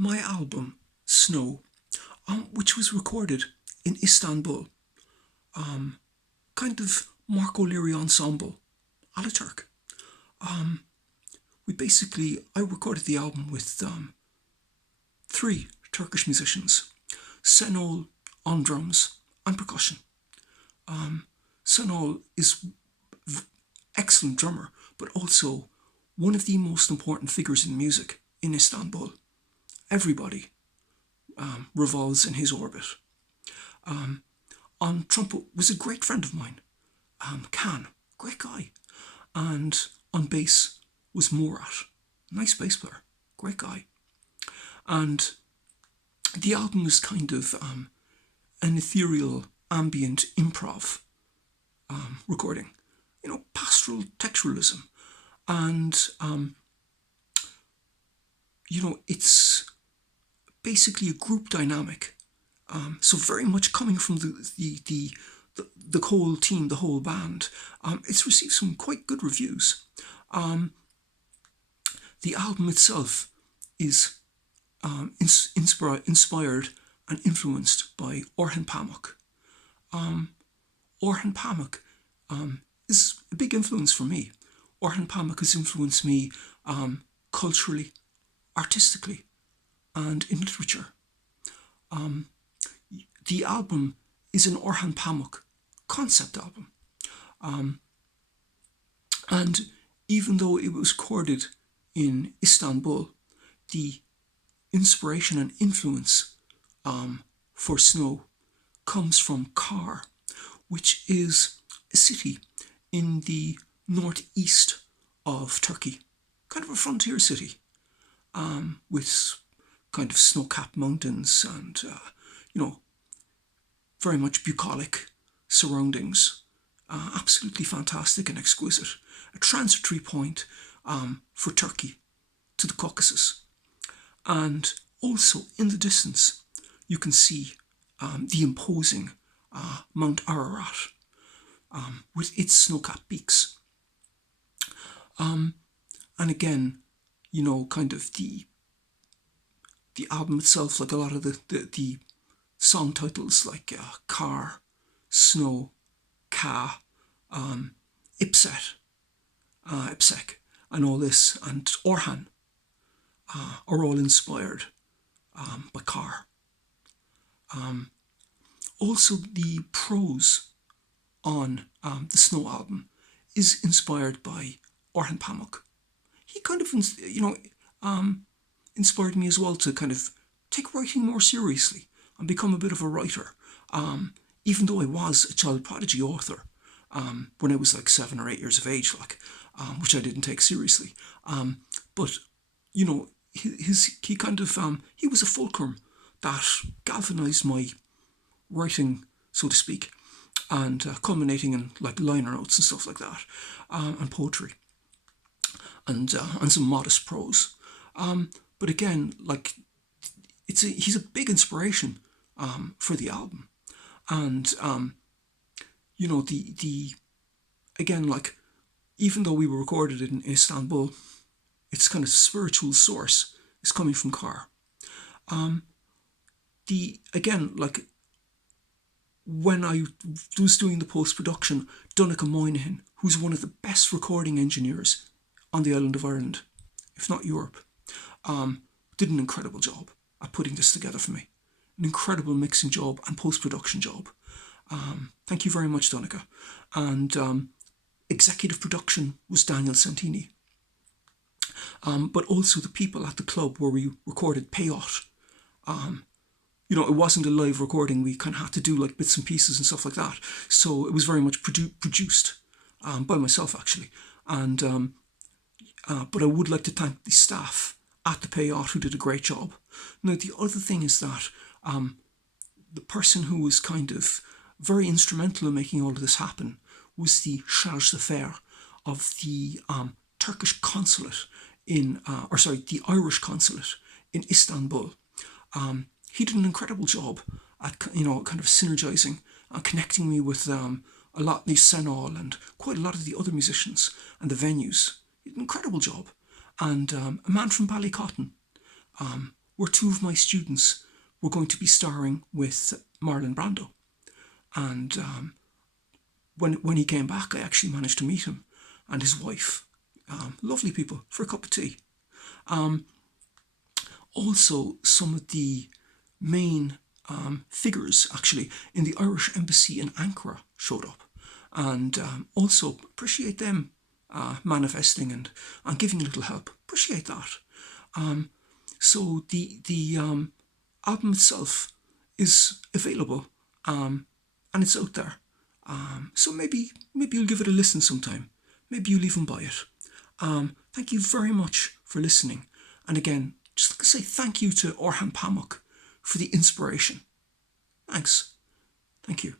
my album, Snow, which was recorded in Istanbul, kind of Mark O'Leary Ensemble, a la Turk. I recorded the album with 3 Turkish musicians, Senol on drums and percussion. Senol is excellent drummer, but also one of the most important figures in music in Istanbul. Everybody revolves in his orbit. On trumpet was a great friend of mine, Can, great guy. And on bass was Murat, nice bass player, great guy. And the album was kind of an ethereal, ambient improv recording, pastoral texturalism. And, it's basically a group dynamic. So very much coming from the whole team, the whole band. It's received some quite good reviews. The album itself is inspired and influenced by Orhan Pamuk. Orhan Pamuk is a big influence for me. Orhan Pamuk has influenced me culturally, artistically, and in literature. The album is an Orhan Pamuk concept album. And even though it was recorded in Istanbul, the inspiration and influence for Snow comes from Kar, which is a city in the northeast of Turkey, kind of a frontier city, with kind of snow-capped mountains and, very much bucolic surroundings. Absolutely fantastic and exquisite. A transitory point for Turkey to the Caucasus. And also in the distance, you can see the imposing Mount Ararat with its snow-capped peaks. And again, kind of the album itself, like a lot of the song titles like Kar, Snow, Ka, Ipset, Ipsek, and all this, and Orhan are all inspired by Kar. Also, the prose on the Snow album is inspired by Orhan Pamuk. He kind of, inspired me as well to kind of take writing more seriously and become a bit of a writer. Even though I was a child prodigy author when I was like 7 or 8 years of age, which I didn't take seriously. But he was a fulcrum that galvanized my writing, so to speak, and culminating in like liner notes and stuff like that, and poetry, and some modest prose. But again, like he's a big inspiration for the album, and again, like, even though we were recorded in Istanbul, its kind of spiritual source is coming from Kar. When I was doing the post-production, Donncha Moynihan, who's one of the best recording engineers on the island of Ireland, if not Europe, did an incredible job at putting this together for me. An incredible mixing job and post-production job. Thank you very much, Donncha. And executive production was Daniel Santini. But also the people at the club where we recorded Payout. It wasn't a live recording. We kind of had to do like bits and pieces and stuff like that. So it was very much produced by myself, actually. And but I would like to thank the staff at the Payout who did a great job. Now, the other thing is that the person who was kind of very instrumental in making all of this happen was the charge d'affaires of the Turkish consulate the Irish consulate in Istanbul. He did an incredible job at, kind of synergizing and connecting me with a lot of the Senol and quite a lot of the other musicians and the venues. He did an incredible job. And a man from Ballycotton, where two of my students were going to be starring with Marlon Brando. And when he came back, I actually managed to meet him and his wife. Lovely people, for a cup of tea. Also, some of the main figures actually in the Irish embassy in Ankara showed up, and also appreciate them manifesting and giving a little help. Appreciate that. So the album itself is available, and it's out there. So maybe you'll give it a listen sometime. Maybe you'll even buy it. Thank you very much for listening. And again, just like to say thank you to Orhan Pamuk for the inspiration. Thanks. Thank you.